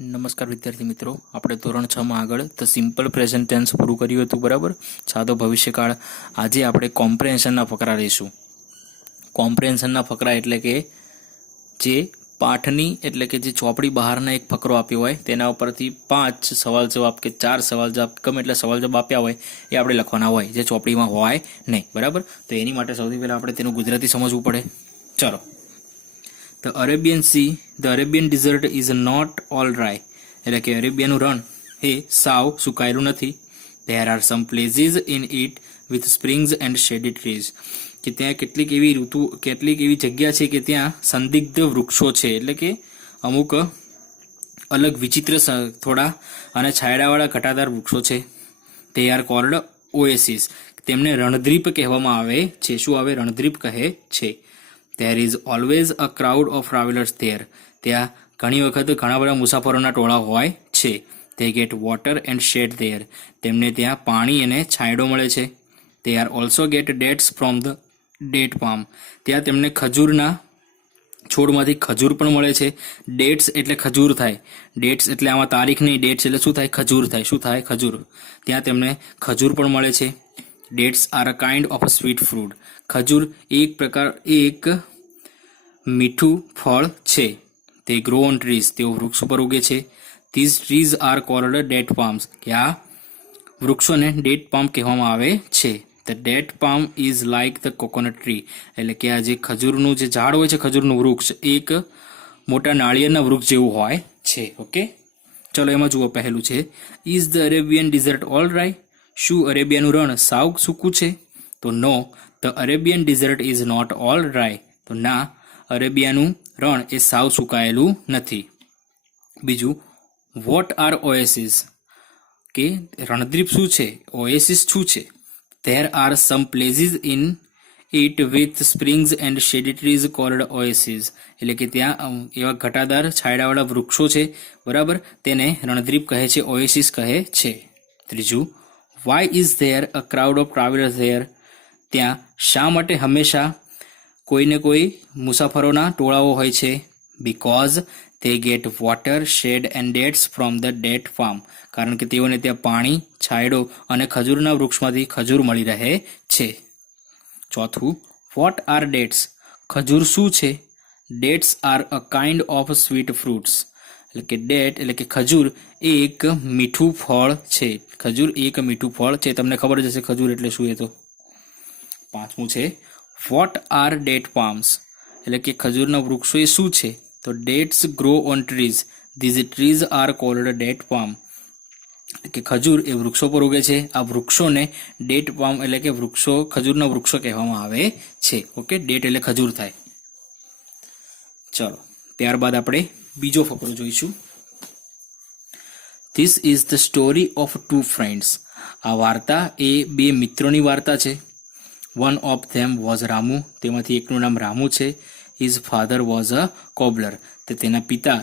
નમસ્કાર વિદ્યાર્થી મિત્રો, આપણે ધોરણ 6 માં આગળ ધ સિમ્પલ પ્રેઝન્ટ ટેન્સ પૂરું કર્યું હતું. બરાબર, સાદો ભવિષ્યકાળ. આજે આપણે કોમ્પ્રેહેન્શનના ફકરા લઈશું. કોમ્પ્રેહેન્શનના ફકરા એટલે કે જે પાઠની એટલે કે જે ચોપડી બહારના એક ફકરો આપ્યો હોય તેના ઉપરથી 5 સવાલ જવાબ કે 4 સવાલ જવાબ ગમે એટલે સવાલ જવાબ આપ્યા હોય એ આપણે લખવાના હોય, જે ચોપડીમાં હોય નહીં. બરાબર, તો એની માટે સૌથી પહેલાં આપણે તેનું ગુજરાતી સમજવું પડે. ચલો. The Arabian Sea, the Arabian desert is not all dry. એટલે કે અરેબિયાનું રણ એ સાવ સુકાયેલું નથી. There are some places in it with springs and shady trees. કે ત્યાં કેટલીક એવી જગ્યા છે કે ત્યાં સંદિગ્ધ વૃક્ષો છે, એટલે કે અમુક અલગ વિચિત્ર થોડા અને છાયડાવાળા ઘટાદાર વૃક્ષો છે. They are called oases. તેમને રણદ્વીપ કહેવામાં આવે છે. શું આવે? રણદ્વીપ કહે છે. There is always a crowd of travelers there. ત્યાં ઘણી વખત ઘણા બધા મુસાફરોના ટોળા હોય છે. They get water and shade there. તેમને ત્યાં પાણી અને છાંયડો મળે છે. They are also get dates from the date palm. ત્યાં તેમને ખજૂરના છોડમાંથી ખજૂર પણ મળે છે. ડેટ્સ એટલે ખજૂર થાય. ડેટ્સ એટલે આમાં તારીખ નહીં, ડેટ્સ એટલે શું થાય? ખજૂર થાય. શું થાય? ખજૂર. ત્યાં તેમને ખજૂર પણ મળે છે. Dates are a kind of a sweet fruit. ખજૂર એક મીઠું ફળ છે. They grow on trees. તેઓ વૃક્ષ ઉપર ઉગે છે. These trees are called date palms. કે આ વૃક્ષોને ડેટ પામ કહેવામાં આવે છે. The date palm is like the coconut tree. એટલે કે આ જે ખજૂરનું જે ઝાડ હોય છે, ખજૂરનું વૃક્ષ એક મોટા નાળિયેરના વૃક્ષ જેવું હોય છે. ઓકે, ચલો એમાં જુઓ. પહેલું છે, Is the Arabian desert all dry? શું અરેબિયાનું રણ સાવ સૂકું છે? તો no, the Arabian desert is not all dry. તો ના, અરેબિયાનું રણ એ સાવ સુકાયેલું નથી. બીજું, વોટ આર ઓએસિસ? કે રણદ્વીપ શું છે? ઓએસિસ શું છે? There are some places in it with springs and shady trees called oasis. એટલે કે ત્યાં એવા ઘટાદાર છાયડાવાળા વૃક્ષો છે. બરાબર, તેને રણદ્વીપ કહે છે, ઓએસિસ કહે છે. ત્રીજું, Why is there a crowd of travelers there? ત્યાં શા માટે હંમેશા કોઈને કોઈ મુસાફરોના ટોળાઓ હોય છે? Because they get water, shade and dates from the date palm. કારણ કે તેઓને ત્યાં પાણી, છાંયડો અને ખજૂરના વૃક્ષમાંથી ખજૂર મળી રહે છે. ચોથું, What are dates? ખજૂર શું છે? Dates are a kind of sweet fruits. એટલે કે ડેટ એટલે કે ખજૂર એ એક મીઠું ફળ છે. ખજૂર એક મીઠું ફળ છે. તમને ખબર જ હશે ખજૂર એટલે શું એ તો. પાંચમું છે, વોટ આર ડેટ પામ્સ? એટલે કે ખજૂરના વૃક્ષો એ શું છે? તો dates grow on trees. These trees are called date palm. કે ખજૂર એ વૃક્ષો પર ઉગે છે. આ વૃક્ષોને ડેટ પામ એટલે કે વૃક્ષો, ખજૂરના વૃક્ષો કહેવામાં આવે છે. ઓકે, ડેટ એટલે ખજૂર થાય. ચલો, ત્યારબાદ આપણે બીજો ફકરો જોઈશું. This is the story of two friends. આ વાર્તા એ બે મિત્રોની વાર્તા છે. One of them was Ramu. તેમાંથી એકનું નામ રામુ છે. His father was a cobbler. તેના પિતા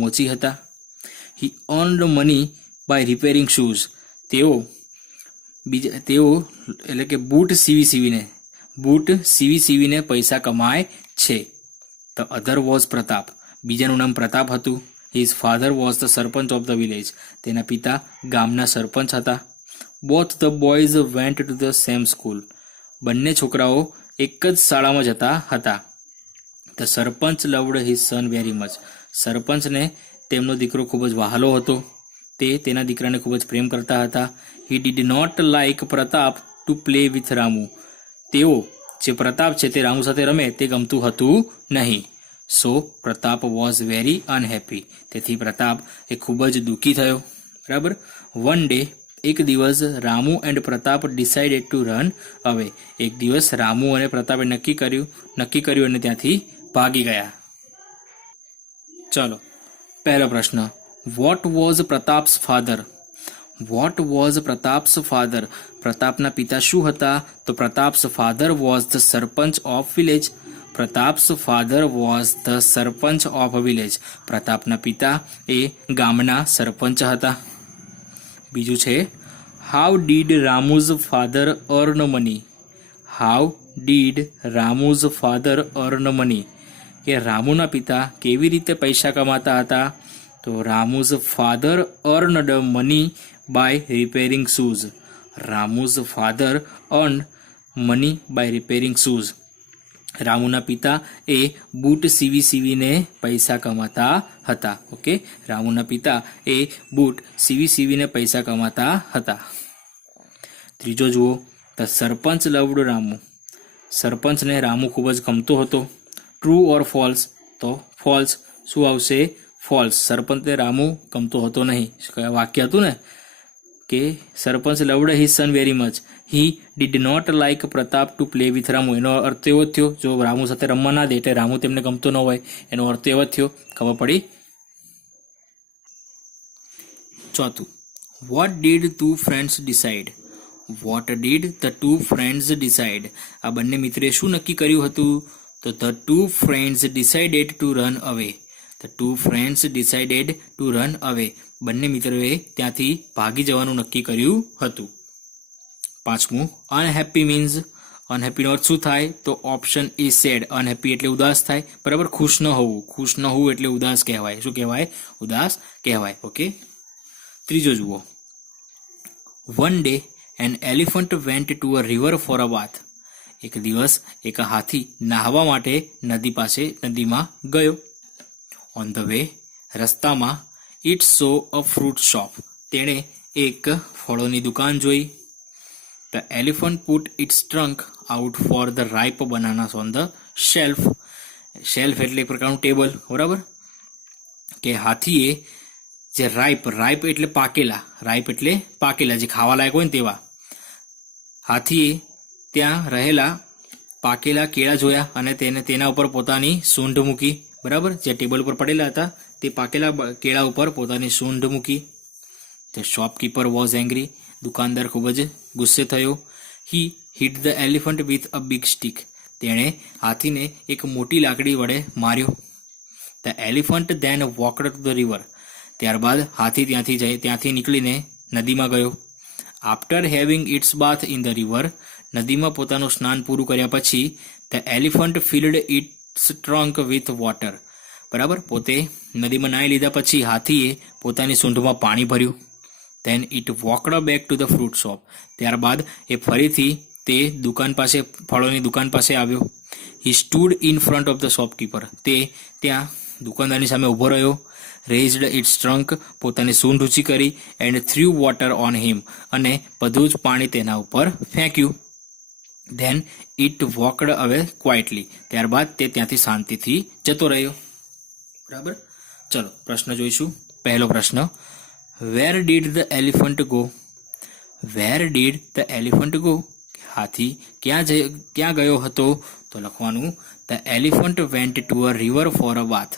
મોચી હતા. He earned money by repairing shoes. તેઓ એટલે કે બૂટ સીવીને પૈસા કમાય છે. The other was Pratap. બીજાનું નામ પ્રતાપ હતું. His father was the sarpanch of the village. તેના પિતા ગામના સરપંચ હતા. Both the boys went to the same school. બંને છોકરાઓ એક જ શાળામાં જતા હતા. The sarpanch loved his son very much. સરપંચને તેમનો દીકરો ખૂબ જ વહાલો હતો. તે તેના દીકરાને ખૂબ જ પ્રેમ કરતા હતા. He did not like Pratap to play with Ramu. તેઓ જે પ્રતાપ છે તે રામુ સાથે રમે તે ગમતું હતું નહીં. સો પ્રતાપ વોઝ વેરી અનહેપી. તેથી પ્રતાપ એ ખૂબ જ દુઃખી થયો. બરાબર. વન ડે, એક દિવસ, Ramu and Pratap decided to run અવે. એક દિવસ રામુ અને પ્રતાપે નક્કી કર્યું અને ત્યાંથી ભાગી ગયા. ચલો, પહેલો પ્રશ્ન, what was Pratap's father? What was Pratap's father? પ્રતાપના પિતા શું હતા? તો Pratap's father was the sarpanch of village. Pratap's father was the sarpanch of village. પ્રતાપના પિતા એ ગામના સરપંચ હતા. બીજું છે, how did Ramu's father earn money? How did Ramu's father earn money? કે રામુના પિતા કેવી રીતે પૈસા કમાતા હતા? તો Ramu's father earned money by repairing shoes. Ramu's father earn money by repairing shoes. રામુના પિતા એ બૂટ સીવીને પૈસા કમાતા હતા. ઓકે, રામુના પિતા એ બૂટ સીવીને પૈસા કમાતા હતા. ત્રીજો જુઓ, ધ સરપંચ લવડ રામુ. સરપંચને રામુ ખૂબ જ ગમતો હતો. True or false? તો ફોલ્સ. શું આવશે? ફોલ્સ. સરપંચને રામુ ગમતો હતો નહીં. વાક્ય હતું ને કે sarpanch loved his son very much. He did not like Pratap to play with Ramu. એનો અર્થ એવો થયો, જો રામુ સાથે રમવા ના દે એટલે રામુ તેમને ગમતો ન હોય. એનો અર્થ એવો થયો. ખબર પડી? ચોથું, what did two friends decide? What did the two friends decide? આ બંને મિત્રોએ શું નક્કી કર્યું હતું? તો the two friends decided to run away. The two friends decided to run away. બંને મિત્રોએ ત્યાંથી ભાગી જવાનું નક્કી કર્યું હતું. પાંચમું, અનહેપી મીન્સ? અનહેપીનો અર્થ શું થાય? તો ઓપ્શન એ સેડ. અનહેપી એટલે ઉદાસ થાય, બરાબર. ખુશ ન હોવું. ખુશ ન હોવું એટલે ઉદાસ કહેવાય. શું કહેવાય? ઉદાસ કહેવાય. ઓકે. ત્રીજો જુઓ, one day an elephant went to a river for a bath. એક દિવસ એક હાથી નાહવા માટે નદીમાં ગયો. ઓન ધ વે, રસ્તામાં, it saw a fruit shop. તેણે એક ફળોની દુકાન જોઈ. The elephant put its trunk out for the ripe bananas on the shelf. Shelf એટલે એક પ્રકારનું ટેબલ, બરાબર. કે હાથીએ જે રાઇપ એટલે પાકેલા, જે ખાવા લાયક હોય ને તેવા. હાથીએ ત્યાં રહેલા પાકેલા કેળા જોયા અને તેના ઉપર પોતાની સૂંઢ મૂકી, બરાબર. જે ટેબલ ઉપર પડેલા હતા તે પાકેલા કેળા ઉપર પોતાની સૂંઢ મૂકી. The shopkeeper was angry. દુકાનદાર ખૂબ જ ગુસ્સે થયો. He hit the elephant with a big stick. તેણે હાથીને એક મોટી લાકડી વડે માર્યો. The elephant then walked to the river. ત્યારબાદ હાથી ત્યાંથી નીકળીને નદીમાં ગયો. After having its bath in the river. નદીમાં પોતાનું સ્નાન પૂરું કર્યા પછી the elephant filled its trunk with water. બરાબર. પોતે નદીમાં નાહી લીધા પછી હાથીએ પોતાની સૂંઢમાં પાણી ભર્યું. Then it walked back to the fruit shop. ત્યારબાદ એ ફરીથી તે ફળોની દુકાન પાસે આવ્યો. He stood in front of the shopkeeper. તે ત્યાં દુકાનદારની સામે ઊભો રહ્યો. Raised its trunk. પોતાની સૂંઢ ઊંચી કરી. And threw water on him. અને બધું જ પાણી તેના ઉપર ફેંક્યું. Then it walked away quietly. ત્યારબાદ તે ત્યાંથી શાંતિથી જતો રહ્યો. બરાબર. ચલો પ્રશ્ન જોઈશું. પહેલો પ્રશ્ન, where did the elephant go? Where did the elephant go? હાથી ક્યાં ગયો હતો? તો લખવાનું, the elephant went to a river for a bath.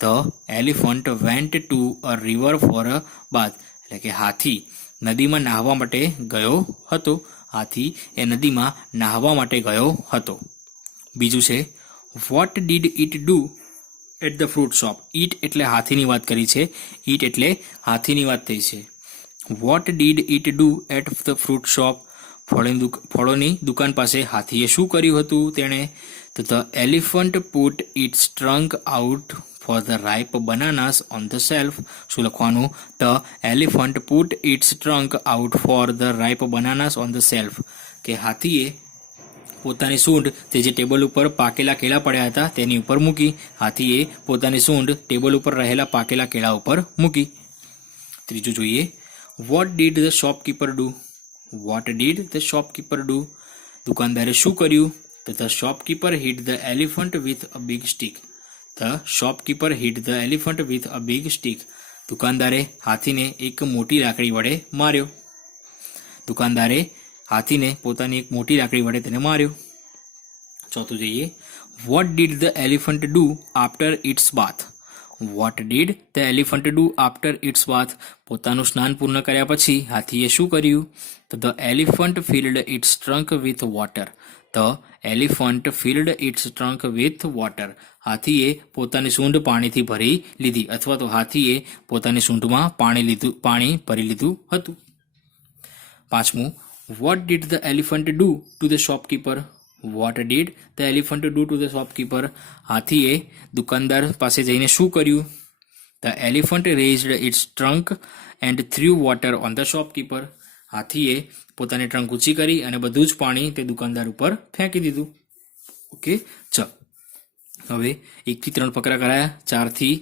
The elephant went to a river for a bath. એટલે કે હાથી નદીમાં નાહવા માટે ગયો હતો. હાથી એ નદીમાં નાહવા માટે ગયો હતો. બીજું છે, what did it do at the fruit shop? It એટલે હાથીની વાત કરી છે. ઈટ એટલે હાથીની વાત થઈ છે. What did it do at the fruit shop? ફળોની દુકાન પાસે હાથીએ શું કર્યું હતું? તેણે તો the elephant put its trunk out for the ripe bananas on the shelf. શું લખવાનું? The elephant put its trunk out for the ripe bananas on the shelf. કે હાથીએ પોતાની સૂંઢ તે જે ટેબલ ઉપર પાકેલા કેળા પડ્યા હતા તેની ઉપર મૂકી. હાથીએ પોતાની સૂંઢ ટેબલ ઉપર રહેલા પાકેલા કેળા ઉપર મૂકી. ત્રીજું જોઈએ, what did the shopkeeper do? What did the shopkeeper do? દુકાનદારે શું કર્યું? તો the shopkeeper hit the elephant with a big stick. The shopkeeper hit the elephant with a big stick. દુકાનદારે હાથીને એક મોટી લાકડી વડે માર્યો. દુકાનદારે હાથીને પોતાની એક મોટી લાકડી વડે તેને માર્યો. ચોથું જોઈએ, what did the elephant do after its bath? What did the elephant do after its bath? પોતાનું સ્નાન પૂર્ણ કર્યા પછી હાથીએ શું કર્યું? તો the elephant filled its trunk with water. The elephant filled its trunk with water. હાથીએ પોતાની સૂંઢ પાણીથી ભરી લીધી, અથવા તો હાથીએ પોતાની સૂંઢમાં પાણી ભરી લીધું હતું. પાંચમું, what did the elephant do to the shopkeeper? What did the elephant do to the shopkeeper? હાથીએ દુકાનદાર પાસે જઈને શું કર્યું? The elephant raised its trunk and threw water on the shopkeeper. હાથીએ પોતાની ટ્રંક ઊંચી કરી અને બધું જ પાણી તે દુકાનદાર ઉપર ફેંકી દીધું. ઓકે, ચલ હવે 1 થી 3 ફકરા કરાયા. 4 થી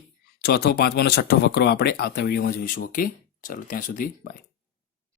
ચોથો, પાંચમો અને છઠ્ઠો ફકરો આપણે આવતા વિડીયોમાં જોઈશું. ઓકે, ચલો ત્યાં સુધી બાય.